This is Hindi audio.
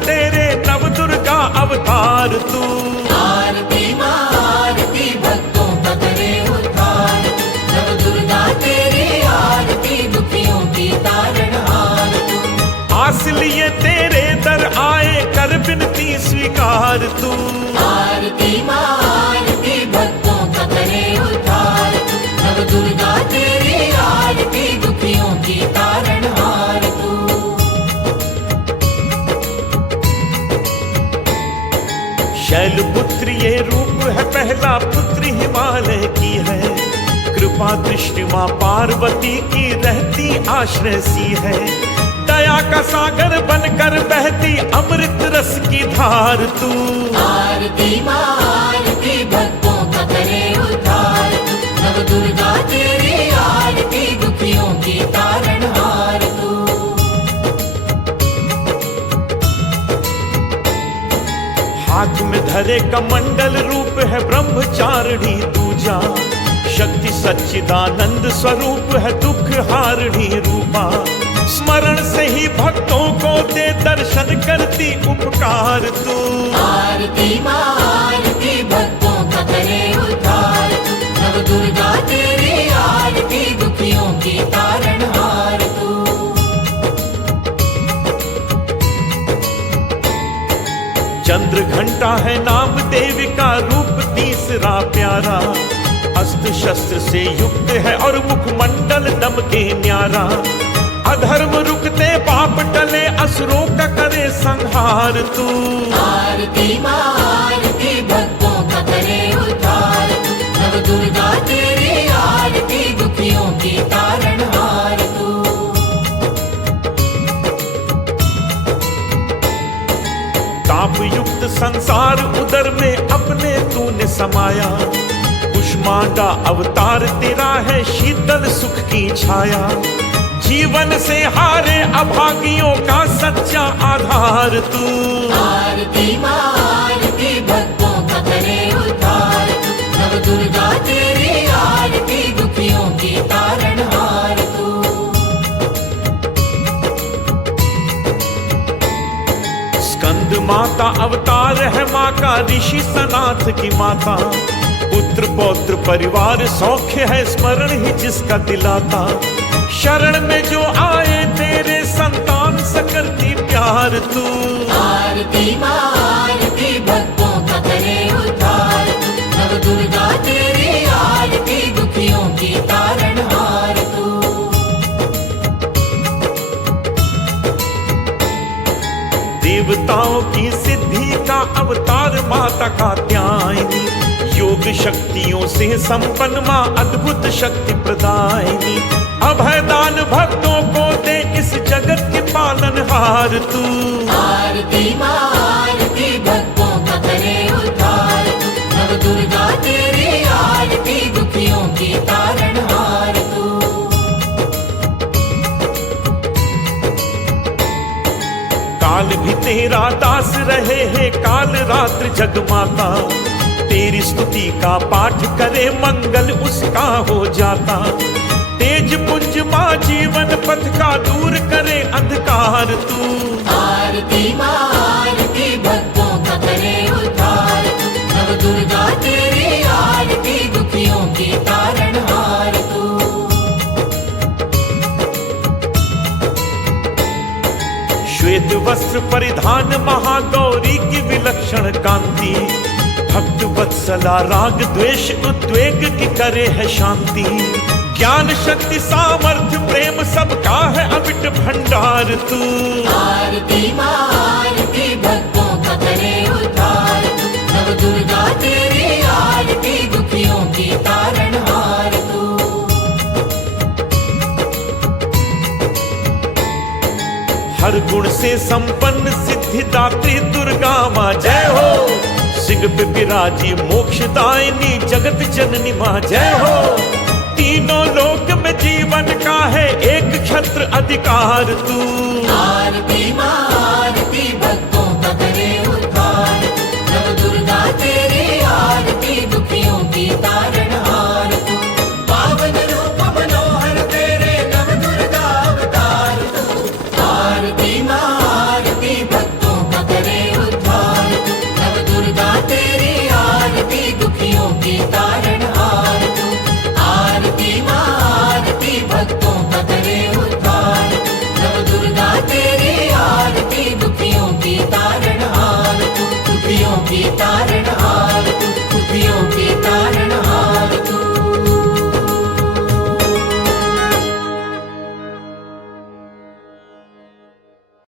तेरे नव दुर्गा अवतार तू। आरती माँ आरती भक्तों का करे उद्धार, नव दुर्गा तेरी आरती दुखियों की तारणहार तू। आस लिए तेरे दर आए कर विनती स्वीकार तू। आरती माँ आरती भक्तों का करे उद्धार, नव दुर्गा तेरी आरती दुखियों की तारणहार तू। शैलपुत्र ये रूप है पहला पुत्र हिमालय की है, कृपा दृष्टि मां पार्वती की रहती आश्रय सी है। दया का सागर बनकर बहती अमृत रस की धार तू। आरती माँ आरती भक्तों का करे उद्धार, नव दुर्गा तेरी आरती दुखियों की तारणहार तू। हाथ में धरे कमंडल रूप है ब्रह्मचारिणी दूजा, शक्ति सच्चिदानंद स्वरूप है दुख हारिणी रूपा। स्मरण से ही भक्तों को दे दर्शन करती उपकार तू। आरती माँ आरती भक्तों का करे उद्धार, नव दुर्गा तेरी आरती दुखियों की तारणहार तू। चंद्र घंटा है नाम देवी का रूप तीसरा प्यारा, अस्त्र शस्त्र से युक्त है और मुखमंडल दम के न्यारा। अधर्म रुकते पाप टले असुरों का करे संहार तू। आरती माँ आरती भक्तों का करे उद्धार, नव दुर्गा तेरी आरती दुखियों की तारणहार तू। ताप युक्त संसार उदर में अपने तूने समाया, कुष्मांडा अवतार तेरा है शीतल सुख की छाया। जीवन से हारे अभागियों का सच्चा आधार तू। आरती माँ आरती भक्तों का करे उद्धार, नव दुर्गा तेरी आरती दुखियों की तारणहार तू। स्कंद माता अवतार है माँ का ऋषि सनाथ की माता। पुत्र पौत्र परिवार सौख्य है स्मरण ही जिसका दिलाता। शरण में जो आए तेरे संतान से करती प्यार तू। आरती माँ आरती भक्तों का करे उद्धार, नव दुर्गा तेरी आरती दुखियों की तारणहार तू। देवताओं की सिद्धि का अवतार माता कात्यायनी, योग शक्तियों से संपन्न माँ अद्भुत शक्ति प्रदायिनी। अभयदान भक्तों को दे इस जगत के पालनहार तू। आरती माँ आरती भक्तों का करे उद्धार, नव दुर्गा तेरी आरती दुखियों की तारणहार तू। काल भी तेरा दास रहे है काल रात्र जगमाता। तेरी स्तुति का पाठ करे मंगल उसका हो जाता। तेज पुंज माँ जीवन पथ का दूर करे अंधकार तू। आरती माँ आरती भक्तों का करे उद्धार, नव दुर्गा तेरी आरती दुखियों की तारणहार तू। श्वेत वस्त्र परिधान महागौरी की विलक्षण कांति। भक्त वत्सला राग द्वेष उद्वेग की करे है शांति। ज्ञान शक्ति सामर्थ्य प्रेम सबका है अमिट भंडार तू। आरती माँ आरती भक्तों का करे उद्धार, नव दुर्गा तेरी आरती दुखियों की तारणहार तू। हर गुण से संपन्न सिद्धिदात्री दुर्गा माँ जय हो। सिंह पे विराजी मोक्षदायिनी जगत जननी माँ जय हो। तीनों लोक में जीवन का है एक छत्र अधिकार तू। आरती माँ